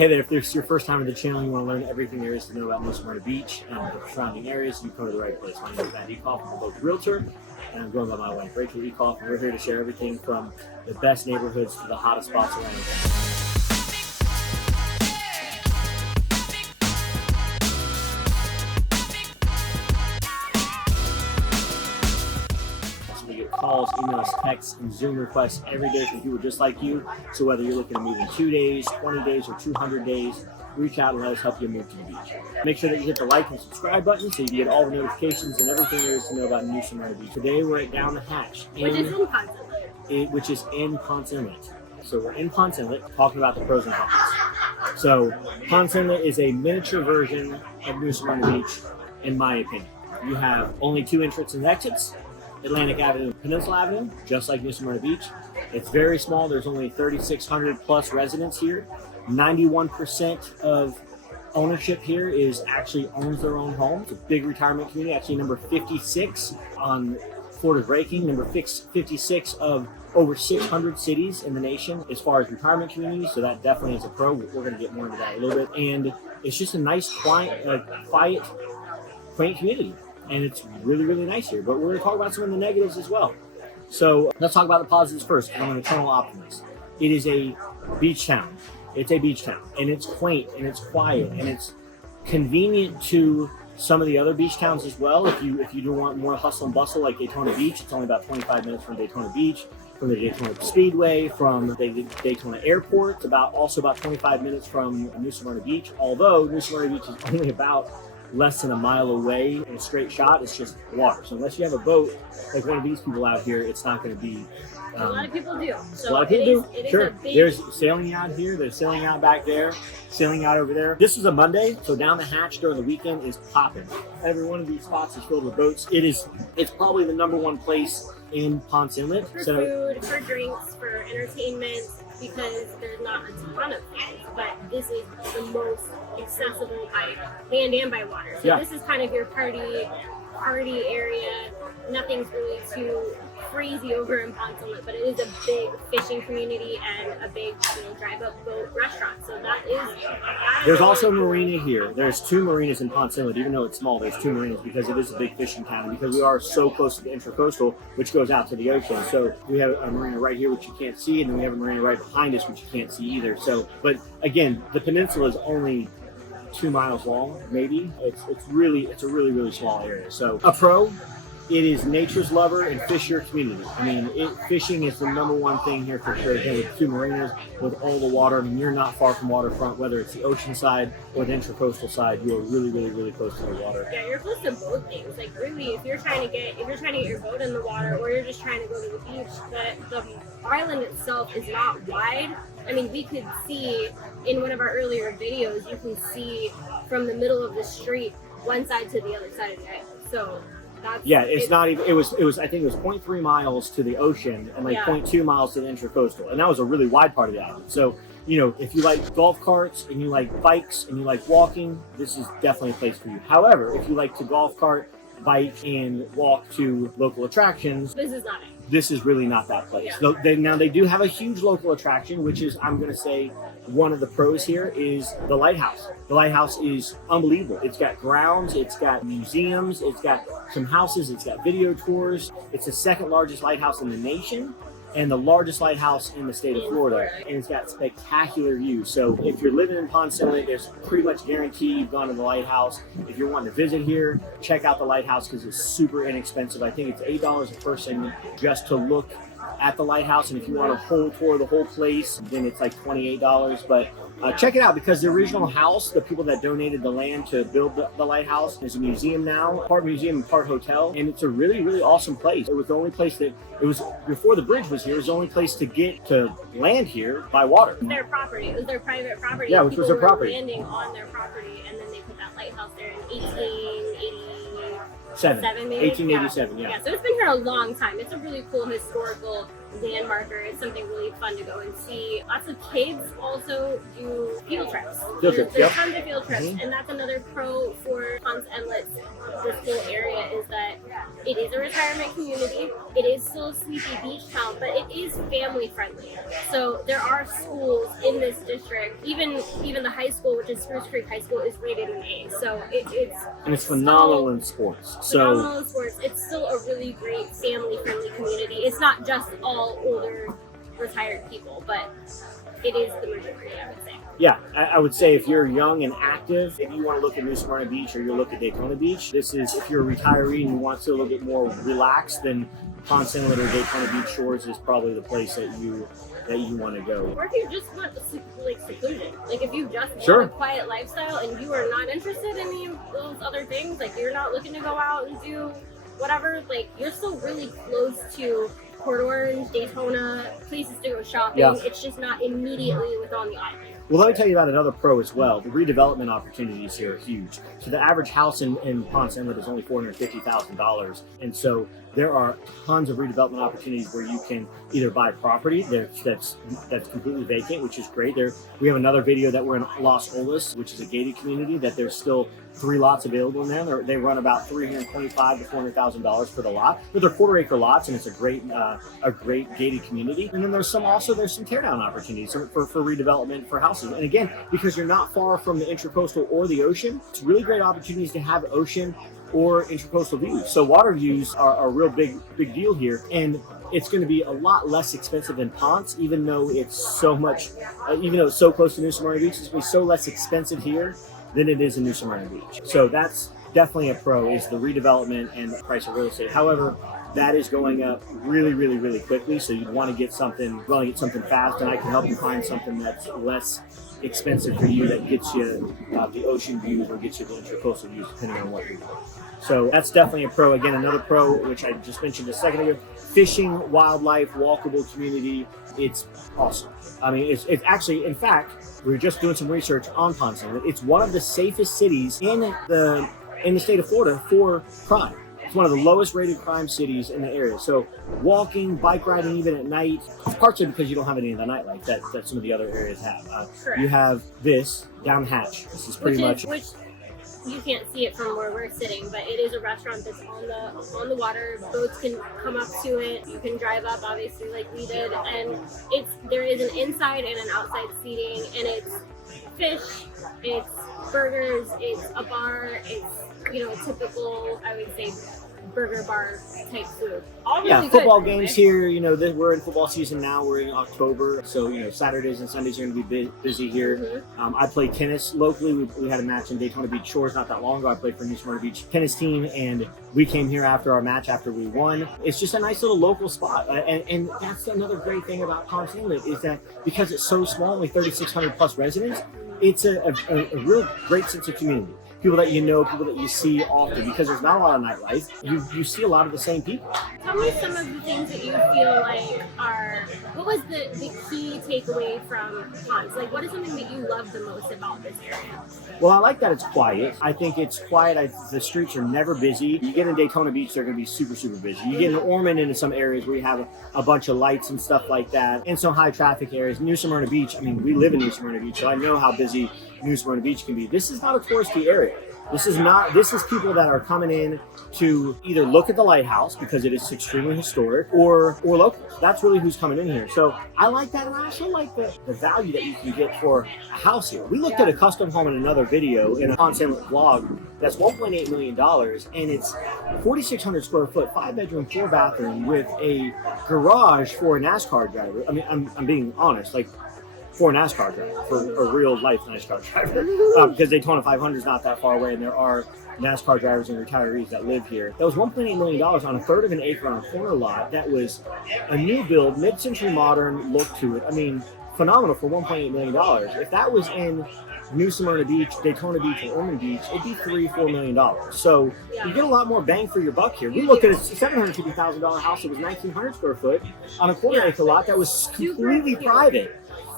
Hey there, if this is your first time on the channel and you want to learn everything there is to know about New Smyrna Beach and the surrounding areas, you come to the right place. My name is Matt Ecoff, I'm a local realtor, and I'm joined by my wife, Rachel Ecoff, and we're here to share everything from the best neighborhoods to the hottest spots around town. We get calls, emails, texts, and Zoom requests every day from people just like you. So whether you're looking to move in 2 days, 20 days, or 200 days, reach out and let us help you move to the beach. Make sure that you hit the like and subscribe button so you can get all the notifications and everything there is to know about New Smyrna Beach. Today we're at Down the Hatch, which is in Ponce Inlet. Which is in Ponce Inlet. So we're in Ponce Inlet talking about the pros and cons. So Ponce Inlet is a miniature version of New Smyrna Beach, in my opinion. You have only 2 entrances and exits. Atlantic Avenue and Peninsula Avenue, just like New Smyrna Beach. It's very small. There's only 3,600 plus residents here. 91% of ownership here is actually owns their own home. It's a big retirement community. Actually, number 56 on Florida's ranking. Number 56 of over 600 cities in the nation as far as retirement communities. So that definitely is a pro. We're going to get more into that a little bit. And it's just a nice, quiet, quaint community. And it's really, really nice here. But we're going to talk about some of the negatives as well. So let's talk about the positives first. I'm an eternal optimist. It is a beach town. It's a beach town. And it's quaint, and it's quiet, and it's convenient to some of the other beach towns as well. If you do want more hustle and bustle like Daytona Beach, it's only about 25 minutes from Daytona Beach, from the Daytona Speedway, from the Daytona Airport. It's also about 25 minutes from New Smyrna Beach, although New Smyrna Beach is only about less than a mile away in a straight shot. It's just water. So unless you have a boat like one of these people out here, it's not going to be. A lot of people do. So a lot of people do. Sure. Big... There's sailing out here. There's sailing out back there. Sailing out over there. This is a Monday, so Down the Hatch during the weekend is popping. Every one of these spots is filled with boats. It's probably the #1 place in Ponce Inlet. For food, for drinks, for entertainment, because there's not a ton of things, but this is the most accessible by land and by water. So This is kind of your party area. Nothing's really too crazy over in Ponce Inlet, but it is a big fishing community and a big drive-up boat restaurant. So there's also a marina here. There's 2 marinas in Ponce Inlet. Even though it's small, there's 2 marinas because it is a big fishing town, and because we are so close to the intracoastal, which goes out to the ocean. So we have a marina right here, which you can't see, and then we have a marina right behind us, which you can't see either. So, but again, the peninsula is only 2 miles long, maybe. It's a really, really small area. So a pro. It is nature's lover and fisher community. I mean, fishing is the #1 thing here for sure. Again, with 2 marinas, with all the water. I mean, you're not far from waterfront, whether it's the ocean side or the intracoastal side. You are really, really, really close to the water. Yeah, you're close to both things. Like really, if you're trying to get your boat in the water, or you're just trying to go to the beach, the island itself is not wide. I mean, we could see in one of our earlier videos, you can see from the middle of the street one side to the other side of the island. So. It's not even. It was. I think it was 0.3 miles to the ocean and 0.2 miles to the intracoastal, and that was a really wide part of the island. So, if you like golf carts and you like bikes and you like walking, this is definitely a place for you. However, if you like to golf cart, bike, and walk to local attractions, this is not it. This is really not that place. Yeah. Now they do have a huge local attraction, which is, I'm going to say, one of the pros here is the lighthouse. The lighthouse is unbelievable. It's got grounds, it's got museums, it's got some houses, it's got video tours. It's the 2nd largest lighthouse in the nation and the largest lighthouse in the state of Florida. And it's got spectacular views. So if you're living in Ponce Inlet, there's pretty much guaranteed you've gone to the lighthouse. If you're wanting to visit here, check out the lighthouse because it's super inexpensive. I think it's $8 a person just to look at the lighthouse, and if you want a whole tour of the whole place, then it's like $28. But check it out, because the original house, the people that donated the land to build the lighthouse, is a museum now, part museum and part hotel, and it's a really, really awesome place. It was the only place that, it was before the bridge was here, it was the only place to get to land here by water. Their property, it was their private property. Yeah, which was their property. Landing on their property, and then they put that lighthouse there in 1887. 1887, yeah. So it's been here a long time. It's a really cool historical landmarker. It's something really fun to go and see. Lots of kids also do field trips. There's tons of field trips, and that's another pro for Ponce Inlet. This whole area is that It is a retirement community. It is still a sleepy beach town, but it is family friendly. So there are schools in this district. Even the high school, which is Spruce Creek High School, is rated an A. So it's phenomenal in sports. Phenomenal in sports. It's still a really great family friendly community. It's not just all older retired people, but it is the majority, I would say. Yeah, I would say if you're young and active, if you want to look at New Smyrna Beach or you look at Daytona Beach, this is, if you're a retiree and you want to a little bit more relaxed, then Ponce Inlet or Daytona Beach Shores is probably the place that you want to go. Or if you just want seclusion, like if you just Sure. want a quiet lifestyle and you are not interested in any of those other things, like you're not looking to go out and do whatever, like you're still really close to Port Orange, Daytona, places to go shopping. Yeah. It's just not immediately within the island. Well, let me tell you about another pro as well. The redevelopment opportunities here are huge. So the average house in Ponce Inlet is only $450,000. And so there are tons of redevelopment opportunities where you can either buy property that's completely vacant, which is great. We have another video that we're in Los Olas, which is a gated community, that there's still 3 lots available in there. They run about $325,000 to $400,000 for the lot, but they're quarter-acre lots, and it's a great gated community. And then there's some teardown opportunities for redevelopment for houses. And again, because you're not far from the intracoastal or the ocean, it's really great opportunities to have ocean or intracoastal views. So water views are a real big deal here, and it's going to be a lot less expensive than Ponce, even though it's so close to New Smyrna Beach. It's going to be so less expensive here than it is in New Smyrna Beach. So that's definitely a pro, is the redevelopment and the price of real estate. However, that is going up really, really, really quickly. So you want to get something fast, and I can help you find something that's less expensive for you, that gets you the ocean views or gets you the intracoastal views, depending on what you're doing. So that's definitely a pro. Again, another pro, which I just mentioned a second ago, fishing, wildlife, walkable community. It's awesome. I mean, it's actually, in fact, we were just doing some research on Ponce Inlet. It's one of the safest cities in the state of Florida for crime. It's one of the lowest rated crime cities in the area. So walking, bike riding, even at night, it's partially because you don't have any of the nightlife that some of the other areas have. You have this down Hatch. This is pretty much. Which you can't see it from where we're sitting, but it is a restaurant that's on the water. Boats can come up to it. You can drive up, obviously, like we did. And there is an inside and an outside seating, and it's fish, it's burgers, it's a bar, it's typical, I would say, burger bar type food. All really football good, games here. We're in football season now. We're in October, so Saturdays and Sundays are going to be busy here. Mm-hmm. I play tennis locally. We had a match in Daytona Beach Shores not that long ago. I played for New Smyrna Beach tennis team, and we came here after our match after we won. It's just a nice little local spot, and that's another great thing about Ponce Inlet, is that because it's so small, only 3,600 plus residents, it's a real great sense of community. People that you know, people that you see often, because there's not a lot of nightlife. You see a lot of the same people. Tell me some of the things that you feel like what was the key takeaway from Ponce? Like, what is something that you love the most about this area? Well, I like that it's quiet. I think it's quiet. The streets are never busy. You get in Daytona Beach, they're going to be super, super busy. You get in Ormond into some areas where you have a bunch of lights and stuff like that, and some high traffic areas. New Smyrna Beach, I mean, we live in New Smyrna Beach, so I know how busy New Smyrna Beach can be. This is not a touristy area. This is people that are coming in to either look at the lighthouse because it is extremely historic, or locals. That's really who's coming in here. So I like that, and I also like the value that you can get for a house here. We looked at a custom home in another video in a Ponce Inlet vlog that's $1.8 million, and it's 4,600 square foot, 5-bedroom, 4-bathroom with a garage for a NASCAR driver. I mean, I'm being honest, like, for a NASCAR driver, for a real life NASCAR driver, because Daytona 500 is not that far away, and there are NASCAR drivers and retirees that live here. That was $1.8 million on a third of an acre on a corner lot. That was a new build, mid-century modern look to it. I mean, phenomenal for $1.8 million. If that was in New Smyrna Beach, Daytona Beach, or Ormond Beach, it'd be $3-4 million. So you get a lot more bang for your buck here. We looked at a $750,000 house that was 1,900 square foot on a quarter acre lot that was completely private.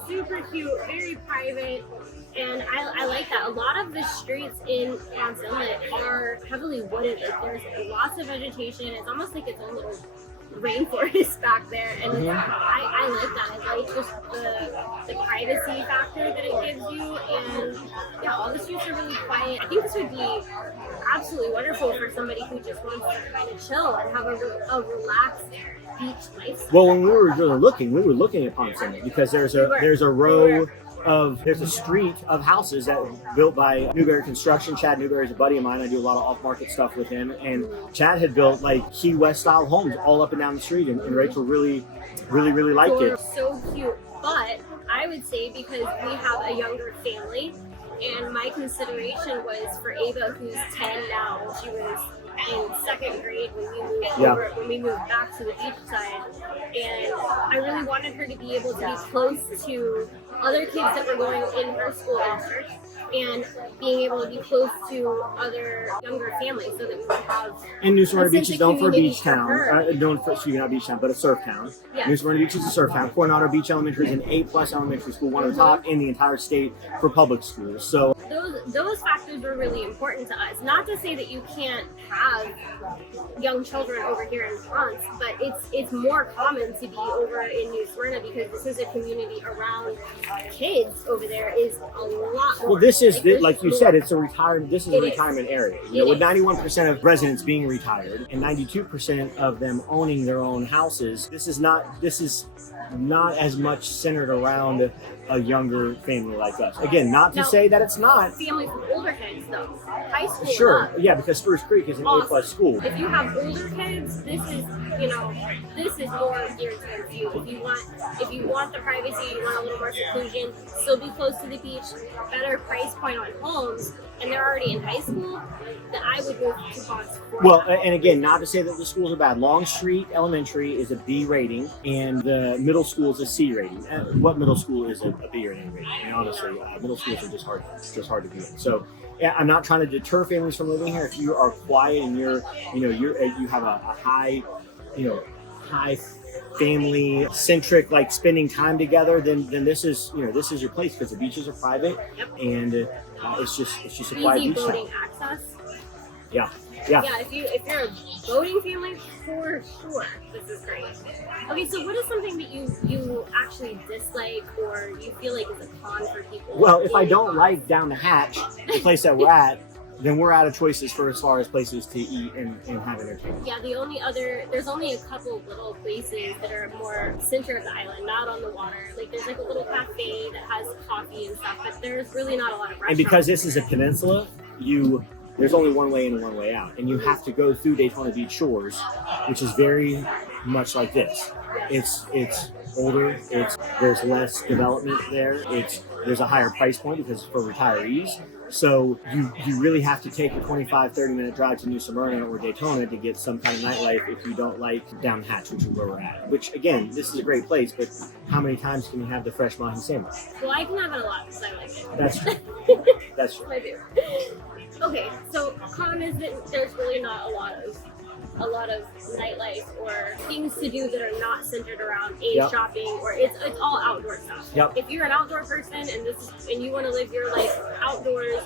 Super cute, very private, and I like that. A lot of the streets in Ponce Inlet are heavily wooded. Like, there's lots of vegetation. It's almost like its own little rainforest back there, and I like that. I like just the privacy factor that it gives you, and all the streets streets are really quiet. I think this would be absolutely wonderful for somebody who just wants to kind of chill and have a relaxed beach lifestyle. Well, when we were looking at Ponce Inlet because there's a row there's a street of houses that were built by Newberry Construction. Chad Newberry is a buddy of mine. I do a lot of off-market stuff with him, and Chad had built like Key West style homes all up and down the street, and Rachel really liked it. So cute, but I would say because we have a younger family, and my consideration was for Ava, who's 10 now. She was in second grade when we moved back to the beach side, and I really wanted her to be able to be close to other kids that were going in her school district, and being able to be close to other younger families, so that we would have. And New Smyrna Beach is known for a beach town. Not beach town, but a surf town. Yeah. New Smyrna Beach is a surf town. Coronado Beach Elementary is an A+ elementary school, one of the top in the entire state for public schools. So those factors were really important to us. Not to say that you can't have young children over here in Ponce, but it's more common to be over in New Smyrna because this is a community around kids over there is a lot more. Well, this is like you said, it's a retirement. This is a retirement area. You know, with 91% of residents being retired and 92% of them owning their own houses, this is not as much centered around a younger family like us. Again, not to say that it's not. Families with older kids, though. High school. Sure. Up. Yeah, because Spruce Creek is an A+ school. If you have older kids, this is more geared towards you. If you want the privacy, you want a little more seclusion, still be close to the beach, better price point on homes, and they're already in high school, then I would move to Ponce. Well, and again, not to say that the schools are bad. Longstreet Elementary is a B rating, and the middle school is a C rating. What middle school is a B or an A rating? I mean, honestly, middle schools are just hard to be in. So, yeah, I'm not trying to deter families from living here. If you are quiet and you have a high family centric, like spending time together, then this is your place, because the beaches are private. Yep. And it's just a quiet beach boating town. access. Yeah. If you're a boating family, for sure, this is great. Okay, so what is something that you actually dislike or you feel like is a con for people? Well, if I don't like down the hatch, the place that we're at, then we're out of choices for as far as places to eat and have entertainment. Yeah, there's only a couple little places that are more center of the island, not on the water. Like there's like a little cafe that has coffee and stuff, but there's really not a lot of restaurants. And because this is a peninsula, there's only one way in and one way out, and you have to go through Daytona Beach shores, which is very much like this. It's older. There's less development there. There's a higher price point because it's for retirees. So you really have to take a 25-30 minute drive to New Smyrna or Daytona to get some kind of nightlife if you don't like down the hatch, which is where we're at. Which, again, this is a great place, but how many times can you have the fresh mahi sandwich? Well, I can have it a lot because I like it. That's true. That's true. I do. Okay, so con is that there's really not a lot of nightlife or things to do that are not centered around shopping, or it's all outdoor stuff. Yep. If you're an outdoor person and you want to live your life outdoors,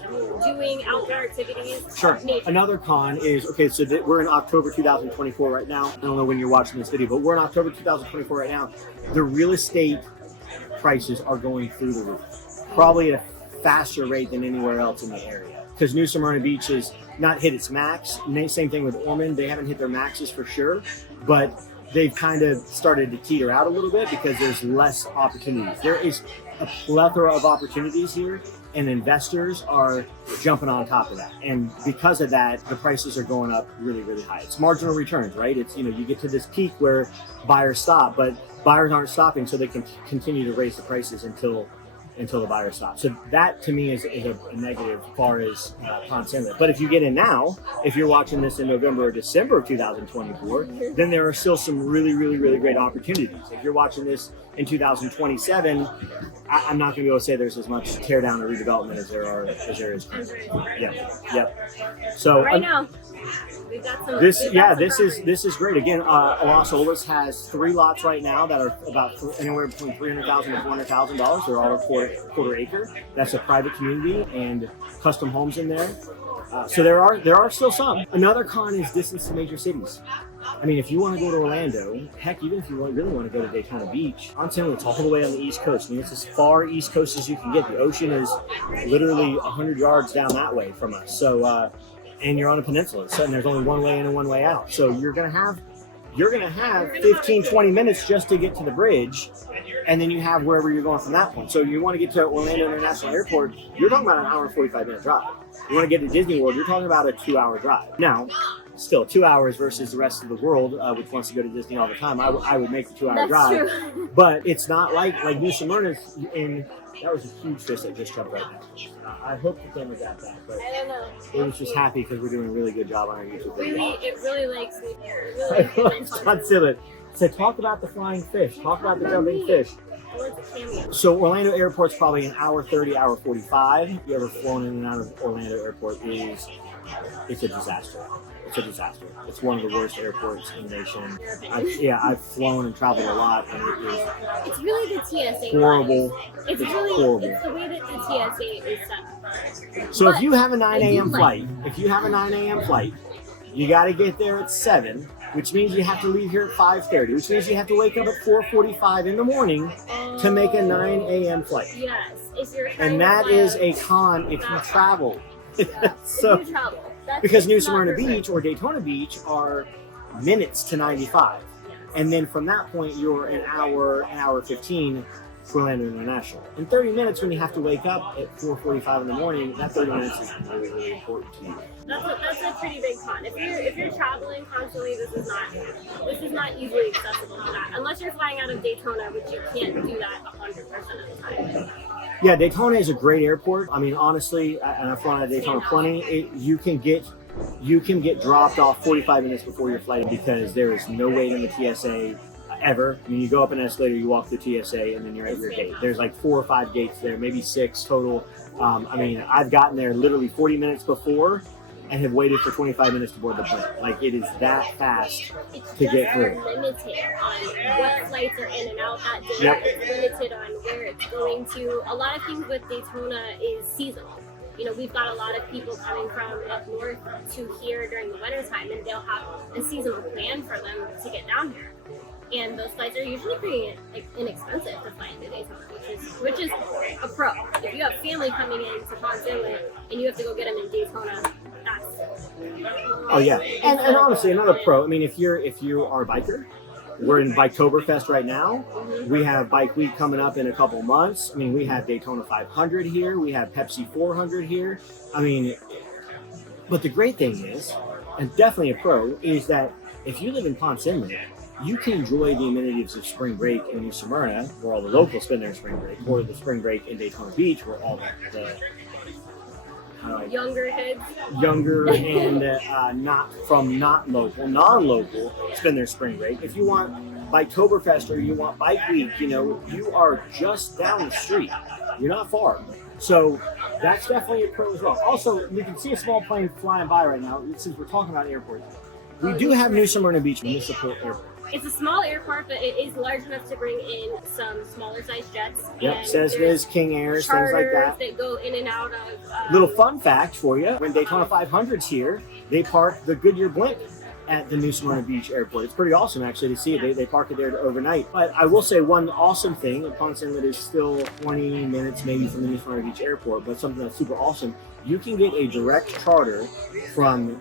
doing outdoor activities, sure. Nature. Another con is, so we're in October 2024 right now. I don't know when you're watching this video, but we're in October 2024 right now. The real estate prices are going through the roof, probably at a faster rate than anywhere else in the area. Because New Smyrna Beach has not hit its max. Same thing with Ormond. They haven't hit their maxes for sure, but they've kind of started to teeter out a little bit because there's less opportunities. There is a plethora of opportunities here, and investors are jumping on top of that. And because of that, the prices are going up really, really high. It's marginal returns, right? It's, you get to this peak where buyers stop, but buyers aren't stopping, so they can continue to raise the prices until the buyer stops. So that to me is a negative as far as Ponce Inlet. But if you get in now, if you're watching this in November or December of 2024, then there are still some really, really, really great opportunities. If you're watching this in 2027, I'm not going to be able to say there's as much tear down or redevelopment as there is currently. Yeah. So right now, we've got some. This is great. Again, Los Olas has 3 lots right now that are about anywhere between $300,000 to $400,000. They're all a quarter acre. That's a private community and custom homes in there. So there are still some. Another con is distance to major cities. I mean, if you want to go to Orlando, heck, even if you really want to go to Daytona Beach, Ponce Inlet's all the way on the East Coast. I mean, it's as far East Coast as you can get. The ocean is literally 100 yards down that way from us. So, and you're on a peninsula, so and there's only one way in and one way out. So you're gonna have 15, 20 minutes just to get to the bridge, and then you have wherever you're going from that point. So you want to get to Orlando International Airport, you're talking about an hour and 45-minute drive. You want to get to Disney World, you're talking about a 2-hour drive. Now, still 2 hours versus the rest of the world, which wants to go to Disney all the time. I would make the 2-hour drive. True. But it's not like New Smyrna's in. That was a huge fish that just jumped right now. I hope the camera got that, but I don't know. it was just happy because we're doing a really good job on our YouTube video. It really likes me here. It really likes me. Ponce Inlet. So talk about the flying fish. Talk about the jumping fish. I want the cameo. So Orlando Airport's probably an hour 30, hour 45. If you ever flown in and out of Orlando Airport, it's a disaster. It's a disaster. It's one of the worst airports in the nation. I've flown and traveled a lot, and it is It's really the TSA. horrible. It's really horrible. It's the way that the TSA is set up. So But if you have a 9 I do a.m. like- flight, you got to get there at 7, which means you have to leave here at 5:30, which means you have to wake up at 4:45 in the morning to make a 9 a.m. flight. Yes, if you're trying And that to fly is a con if you travel. yeah, So if you travel. because New it's not Smyrna perfect. Beach or Daytona Beach are minutes to 95. Yes. And then from that point, you're an hour 15 for Orlando International. In 30 minutes, when you have to wake up at 4:45 in the morning, that 30 minutes is really, really important to you. That's a pretty big con. If you're traveling constantly, this is not easily accessible to that. Unless you're flying out of Daytona, which you can't do that 100% of the time. Yeah, Daytona is a great airport. I mean, honestly, and I've flown out of Daytona plenty. You can get dropped off 45 minutes before your flight because there is no wait in the TSA ever. I mean, you go up an escalator, you walk through TSA, and then you're at your gate. There's like 4 or 5 gates there, maybe 6 total. I mean, I've gotten there literally 40 minutes before and have waited for 25 minutes to board the plane. Like, it is that fast to get through. Limited on what flights are in and out that day. Yep. It's limited on where it's going to. A lot of things with Daytona is seasonal. You know, we've got a lot of people coming from up north to here during the winter time, and they'll have a seasonal plan for them to get down here. And those flights are usually pretty inexpensive to fly into Daytona, which is a pro. If you have family coming in to Ponce Inlet and you have to go get them in Daytona, that's Oh yeah, and honestly, another pro. I mean, if you are a biker, we're in Biketoberfest right now. We have Bike Week coming up in a couple months. I mean, we have Daytona 500 here. We have Pepsi 400 here. I mean, but the great thing is, and definitely a pro, is that if you live in Ponce Inlet, you can enjoy the amenities of spring break in New Smyrna, where all the locals spend their spring break, or the spring break in Daytona Beach, where all the younger kids. younger and non-local spend their spring break. If you want Biketoberfest or you want Bike Week, you are just down the street. You're not far. So that's definitely a pro as well. Also, you can see a small plane flying by right now. Since we're talking about airports, we do have New Smyrna Beach Municipal Airport. It's a small airport, but it is large enough to bring in some smaller sized jets. Yep, And Cessnas, there's King Airs, things like that. that go in and out of. Little fun fact for you: when Daytona 500's here, they park the Goodyear blimp at the New Smyrna Beach Airport. It's pretty awesome actually to see it. They park it there overnight. But I will say one awesome thing: Ponce Inlet is still 20 minutes maybe from the New Smyrna Beach Airport, but something that's super awesome: you can get a direct charter from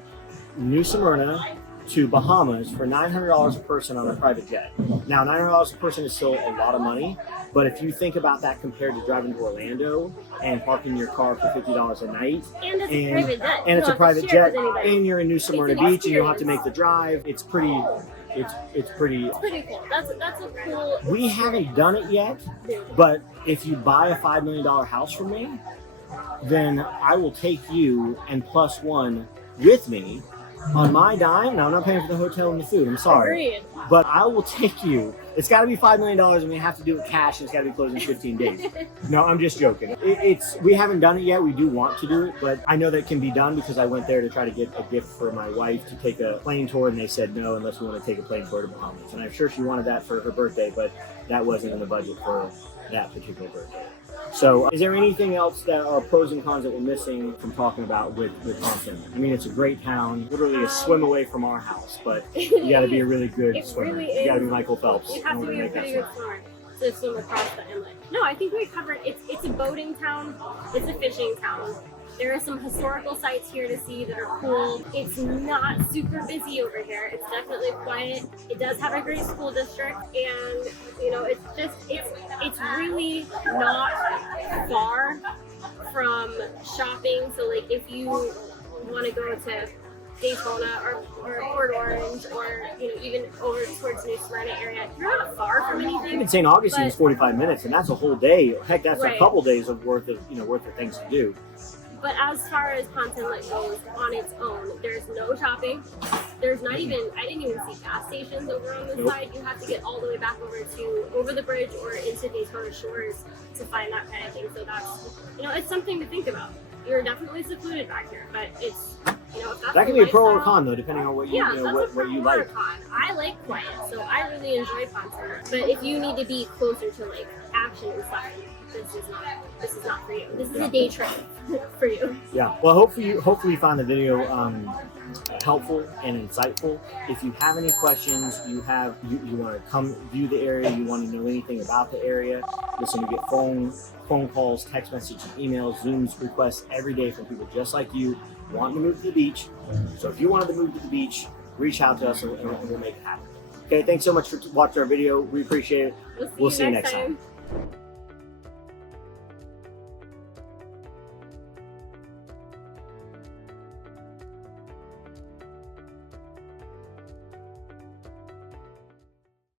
New Smyrna to Bahamas for $900 a person on a private jet. Now, $900 a person is still a lot of money, but if you think about that compared to driving to Orlando and parking your car for $50 a night, and it's a private jet. and it's a private jet, and you're in New It's Smyrna an Beach, and you don't have to experience. make the drive, it's pretty. It's pretty cool. That's a cool. We haven't done it yet, but if you buy a $5 million house from me, then I will take you and plus one with me on my dime. Now, I'm not paying for the hotel and the food. I'm sorry. Agreed. But I will take you. It's got to be $5 million, and we have to do it cash, and it's got to be closed in 15 days. No, I'm just joking. We haven't done it yet. We do want to do it, but I know that it can be done because I went there to try to get a gift for my wife to take a plane tour, and they said no unless we want to take a plane tour to Bahamas. And I'm sure she wanted that for her birthday, but that wasn't in the budget for that particular birthday. So is there anything else that are pros and cons that we're missing from talking about with Ponce Inlet? I mean, it's a great town, literally a swim away from our house, but you got to be a really good swimmer. Really you got to be Michael Phelps. You have to be a pretty good swimmer to swim across the inlet. No, I think we covered, it's a boating town, it's a fishing town. There are some historical sites here to see that are cool. It's not super busy over here. It's definitely quiet. It does have a great school district, and you know, it's really not far from shopping. So like if you want to go to Daytona or Port Orange or you know even over towards New Smyrna area, you're not far from anything. Even St. Augustine is 45 minutes, and that's a whole day. Heck, that's Right. a couple days of worth of things to do. But as far as Ponce Inlet goes on its own, there's no shopping. There's not even, I didn't even see gas stations over on this side. You have to get all the way back over the bridge or into Daytona Shores to find that kind of thing. So that's, you know, it's something to think about. You're definitely secluded back here, but it's, you know, if that's That can be a pro or con though, depending on what you, yeah, you know, that's what you a pro or like. a con. I like quiet, so I really enjoy Ponce Inlet. But if you need to be closer to like action and stuff, this is not for you. This is a day trip for you. Yeah. Well, hopefully you find the video helpful and insightful. If you have any questions, you want to come view the area, you want to know anything about the area, listen, we get phone calls, text messages, emails, Zooms requests every day from people just like you wanting to move to the beach. So if you wanted to move to the beach, reach out to us and we'll make it happen. Okay, thanks so much for watching our video. We appreciate it. We'll see you next time. time.